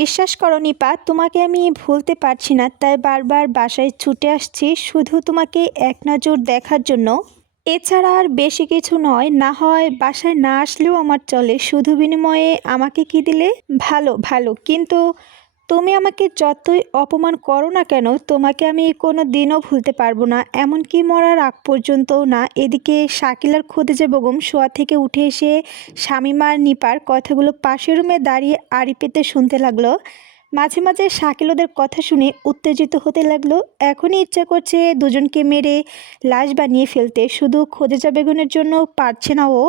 বিশ্বাস করো নিপা, তোমাকে আমি ভুলতে পারছি না, তাই বারবার বাসায় ছুটে আসছি শুধু তোমাকে এক নজর দেখার জন্য। এছাড়া আর বেশি কিছু নয়, না হয় বাসায় না আসলেও আমার চলে, শুধু বিনিময়ে আমাকে কি দিলে? ভালো ভালো, কিন্তু তুমি আমাকে যতই অপমান করো না কেন, তোমাকে আমি কোনো দিনও ভুলতে পারবো না, এমনকি মরার আগ পর্যন্তও না। এদিকে শাকিল আর খদিজা বেগম শোয়া থেকে উঠে এসে শামীমা আর নিপার কথাগুলো পাশের রুমে দাঁড়িয়ে আড়ি পেতে শুনতে লাগলো। মাঝে মাঝে শাকিল ওদের কথা শুনে উত্তেজিত হতে লাগলো। এখনই ইচ্ছা করছে দুজনকে মেরে লাশ বানিয়ে ফেলতে, শুধু খদিজা বেগমের জন্য পারছে না ও।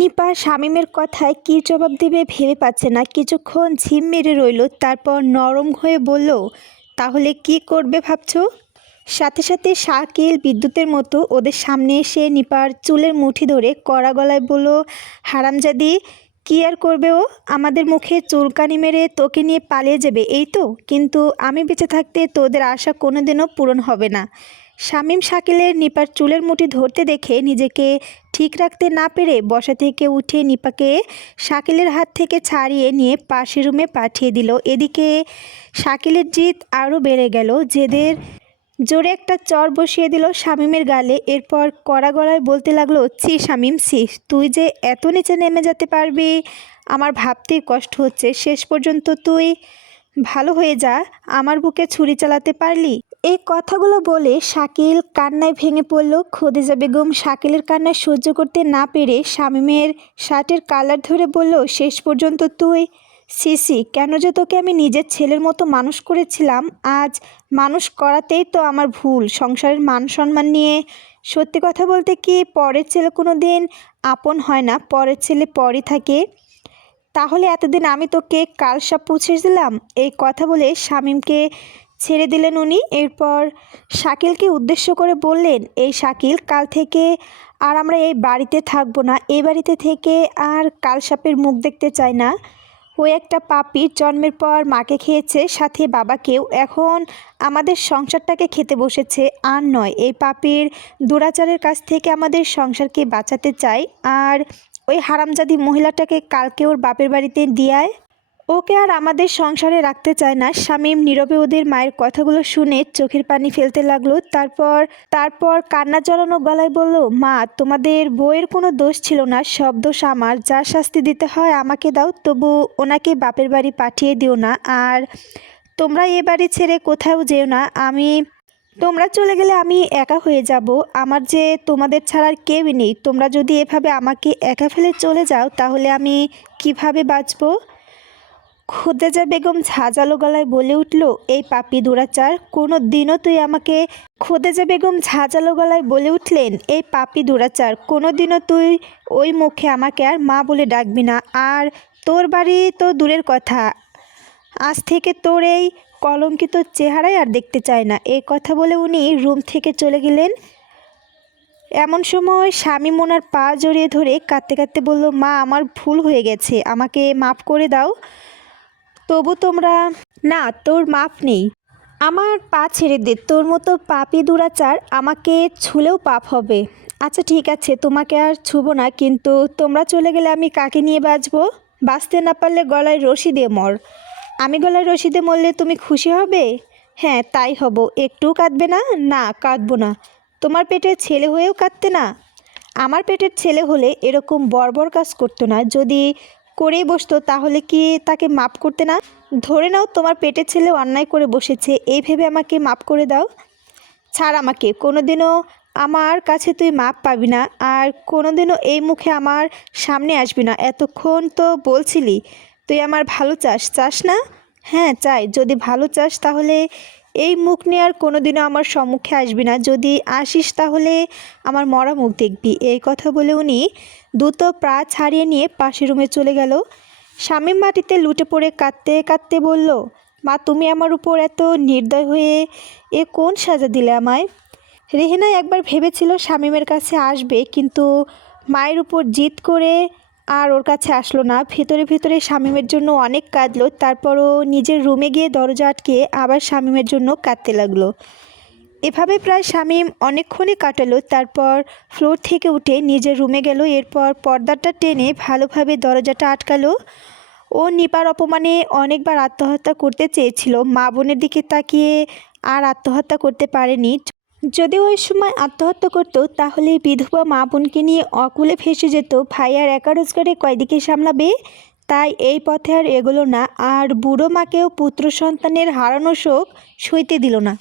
নিপা শামীমের কথায় কী জবাব দেবে ভেবে পাচ্ছে না, কিছুক্ষণ ঝিম মেরে রইল, তারপর নরম হয়ে বলল, তাহলে কি করবে ভাবছো? সাথে সাথে শাকিল বিদ্যুতের মতো ওদের সামনে এসে নিপার চুলের মুঠি ধরে কড়া গলায় বলল, হারামজাদি, কি আর করবে ও? আমাদের মুখে চুলকানি মেরে তোকে নিয়ে পালিয়ে যাবে, এই তো। কিন্তু আমি বেঁচে থাকতে তোদের আশা কোনোদিনও পূরণ হবে না। শামীম শাকিলের নিপার চুলের মুঠি ধরতে দেখে নিজেকে ঠিক রাখতে না পেরে বসা থেকে উঠে নিপাকে শাকিলের হাত থেকে ছাড়িয়ে নিয়ে পাশের রুমে পাঠিয়ে দিল। এদিকে শাকিলের জিদ আরও বেড়ে গেল, জেদের জোরে একটা চর বসিয়ে দিল শামীমের গালে। এরপর কড়া গলায় বলতে লাগলো, ছি শামীম, ছি, তুই যে এত নিচে নেমে যেতে পারবি আমার ভাবতেই কষ্ট হচ্ছে। শেষ পর্যন্ত তুই ভালো হয়ে যা, আমার বুকে ছুরি চালাতে পারলি। এই কথাগুলো বলে শাকিল কান্নায় ভেঙে পড়ল। খদিজা বেগম শাকিলের কান্না সহ্য করতে না পেরে শামীমের শার্টের কালার ধরে বলল, শেষ পর্যন্ত তুই? সিসি, কেন যে তোকে আমি নিজের ছেলের মতো মানুষ করেছিলাম, আজ মানুষ করাতেই তো আমার ভুল। সংসারের মান সম্মান নিয়ে সত্যি কথা বলতে কি, পরের ছেলে কোনো দিন আপন হয় না, পরের ছেলে পরই থাকে। তাহলে এতদিন আমি তোকে কালসাপ পুছিয়েছিলাম? এই কথা বলে শামীমকে ছেড়ে দিলেন উনি। এরপর শাকিলকে উদ্দেশ্য করে বললেন, এই শাকিল, কাল থেকে আর আমরা এই বাড়িতে থাকবো না, এই বাড়িতে থেকে আর কালসাপের মুখ দেখতে চাই না। ওই একটা পাপী জন্মের পর মাকে খেয়েছে, সাথে বাবাকেও, এখন আমাদের সংসারটাকে খেতে বসেছে। আর নয়, এই পাপীর দুরাচারের কাছ থেকে আমাদের সংসারকে বাঁচাতে চাই। আর ওই হারামজাদি মহিলাটাকে কালকে ওর বাপের বাড়িতে দিয়ে আয়, ওকে আর আমাদের সংসারে রাখতে চায় না। শামীম নীরবে ওদের মায়ের কথাগুলো শুনে চোখের পানি ফেলতে লাগলো। তারপর তারপর কান্না জড়ানো গলায় বলল, মা, তোমাদের বউয়ের কোনো দোষ ছিল না, সব দোষ আমার। যা শাস্তি দিতে হয় আমাকে দাও, তবু ওনাকে বাপের বাড়ি পাঠিয়ে দিও না। আর তোমরা এ বাড়ি ছেড়ে কোথাও যেও না, তোমরা চলে গেলে আমি একা হয়ে যাব। আমার যে তোমাদের ছাড়ার কেউই নেই। তোমরা যদি এভাবে আমাকে একা ফেলে চলে যাও, তাহলে আমি কিভাবে বাঁচব? খোদেজা বেগম ঝাঁঝালো গলায় বলে উঠল, এই পাপী দুরাচার, কোনো দিনও তুই আমাকে খোদেজা বেগম ঝাঁঝালো গলায় বলে উঠলেন, এই পাপী দুরাচার, কোনো দিনও তুই ওই মুখে আমাকে আর মা বলে ডাকবি না। আর তোর বাড়ি তো দূরের কথা, আজ থেকে তোর এই কলঙ্কিত চেহারাই আর দেখতে চায় না। এই কথা বলে উনি রুম থেকে চলে গেলেন। এমন সময় স্বামী মোনার পা জড়িয়ে ধরে কাঁদতে কাঁদতে বলল, মা, আমার ভুল হয়ে গেছে, আমাকে মাফ করে দাও। তবু তোমরা? না, তোর মাপ নেই, আমার পা ছেড়ে দে। তোর মতো পাপী দুরাচার আমাকে ছুলেও পাপ হবে। আচ্ছা ঠিক আছে, তোমাকে আর ছুবো না, কিন্তু তোমরা চলে গেলে আমি কাকে নিয়ে বাঁচবো? বাঁচতে না পারলে গলায় রশি দিয়ে মর। আমি গলায় রশি দিয়ে মরলে তুমি খুশি হবে? হ্যাঁ, তাই হব। একটুও কাঁদবে না? না, কাঁদবো না। তোমার পেটের ছেলে হয়েও কাঁদতে না? আমার পেটের ছেলে হলে এরকম বর্বর কাজ করতো না। যদি করেই বসতো, তাহলে কি তাকে মাপ করতে না? ধরে নাও তোমার পেটের ছেলে অন্যায় করে বসেছে, এই ভেবে আমাকে মাপ করে দাও। ছাড় আমাকে, কোনোদিনও আমার কাছে তুই মাপ পাবি না, আর কোনোদিনও এই মুখে আমার সামনে আসবি না। এতক্ষণ তো বলছিলি তুই আমার ভালো চাস, চাস না? হ্যাঁ চাই। যদি ভালো চাস তাহলে এই মুখ নিয়ে আর কোনোদিনও আমার সম্মুখে আসবি না। যদি আসিস তাহলে আমার মরা মুখ দেখবি। এই কথা বলে উনি দ্রুত পা ছাড়িয়ে নিয়ে পাশের রুমে চলে গেল। শামীম মাটিতে লুটে পড়ে কাঁদতে কাঁদতে বলল, মা, তুমি আমার উপর এত নির্দয় হয়ে এ কোন সাজা দিলে আমায়? রেহেনা একবার ভেবেছিল শামীমের কাছে আসবে, কিন্তু মায়ের উপর জিদ করে আর ওর কাছে আসলো না। ভেতরে ভেতরে শামীমের জন্য অনেক কাঁদলো। তারপরও নিজের রুমে গিয়ে দরজা আটকে আবার শামীমের জন্য কাঁদতে লাগলো। এভাবে প্রায় শামীম অনেকক্ষণই কাটালো। তারপর ফ্লোর থেকে উঠে নিজের রুমে গেল। এরপর পর্দাটা টেনে ভালোভাবে দরজাটা আটকালো। ও নিপার অপমানে অনেকবার আত্মহত্যা করতে চেয়েছিল, মা বোনের দিকে তাকিয়ে আর আত্মহত্যা করতে পারেনি। যদি ওই সময় আত্মহত্যা করত তাহলে বিধবা মা বোনকে নিয়ে অকুলে ফেঁসে যেত। ভাই আর একা রোজগারে কয়দিকে সামলাবে? তাই এই পথে আর এগোলো না, আর বুড়ো মাকেও পুত্র সন্তানের হারানো শোক সইতে দিল না।